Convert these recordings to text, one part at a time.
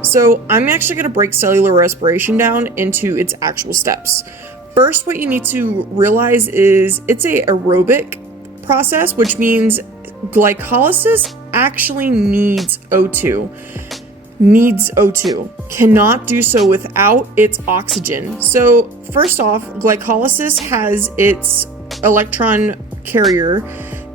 So I'm actually going to break cellular respiration down into its actual steps. First, what you need to realize is it's a aerobic process, which means glycolysis actually needs O2. Cannot do so without its oxygen. So first off, glycolysis has its electron carrier,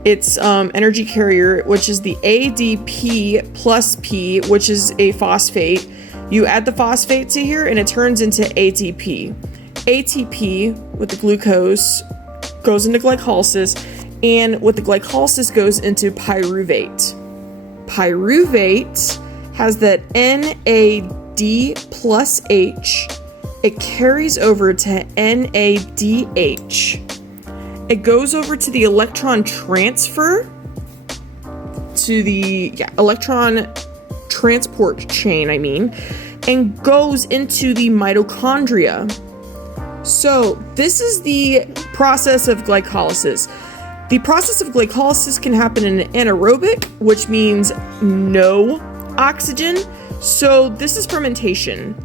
its energy carrier, which is the ADP plus P, which is a phosphate. You add the phosphate to here and it turns into ATP. ATP with the glucose goes into glycolysis, and with the glycolysis goes into pyruvate. Pyruvate has that NAD plus H. It carries over to NADH. It goes over to the electron transfer, to the electron transport chain, and goes into the mitochondria. So this is the process of glycolysis. The process of glycolysis can happen in anaerobic, which means no oxygen. So this is fermentation.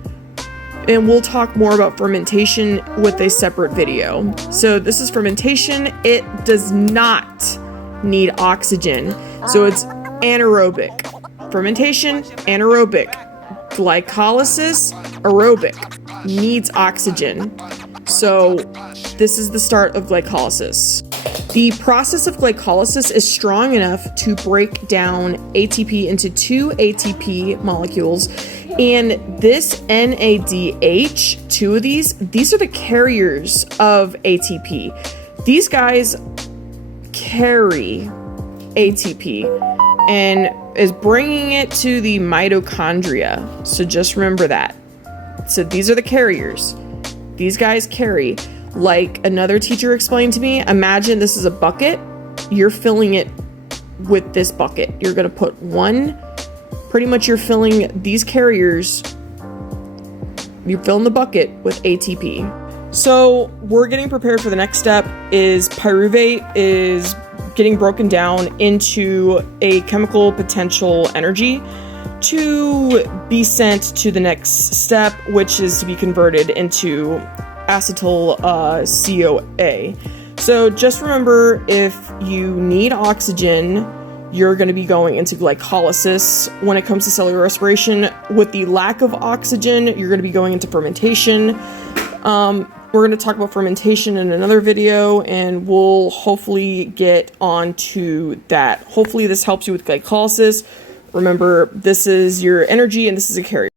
And we'll talk more about fermentation with a separate video. So this is fermentation. It does not need oxygen. So it's anaerobic. Fermentation, anaerobic. Glycolysis, aerobic. Needs oxygen. So this is the start of glycolysis. The process of glycolysis is strong enough to break down ATP into 2 ATP molecules. And this NADH, 2 of these are the carriers of ATP. These guys carry ATP and is bringing it to the mitochondria. So just remember that. So these are the carriers. These guys carry. Like another teacher explained to me, imagine this is a bucket. You're filling it with this bucket. You're going to put one, pretty much you're filling these carriers, you're filling the bucket with ATP. So we're getting prepared for the next step. Is pyruvate is getting broken down into a chemical potential energy to be sent to the next step, which is to be converted into acetyl CoA. So just remember, if you need oxygen, you're going to be going into glycolysis. When it comes to cellular respiration, with the lack of oxygen, you're going to be going into fermentation. We're going to talk about fermentation in another video, and we'll hopefully get on to that. Hopefully this helps you with glycolysis. Remember, this is your energy and this is a carrier.